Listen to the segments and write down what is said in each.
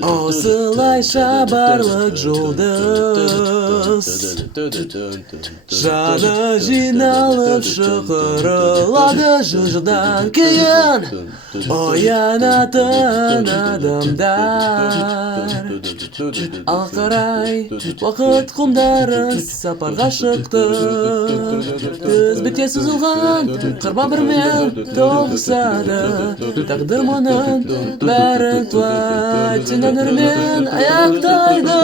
Осылайша барлық жұлдыз жаны жиналып шақырылады жырдан кейін оянатын адамдар ақырай уақыт құмдары сапарға шықты күз бітке созылған қырма бір мел тоғысады тағдыр мұның бәрін платина нұрмен аяқтайды.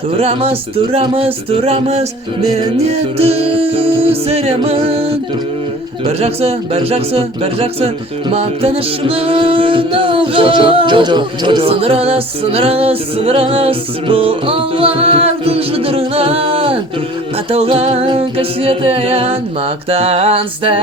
Турамыз, мен не түсіремін. Бір жақсы, мақтанышымның алға. Сындырамыз, бұл олардың жұдырынан аталған қасиеті аян мақтаныстан.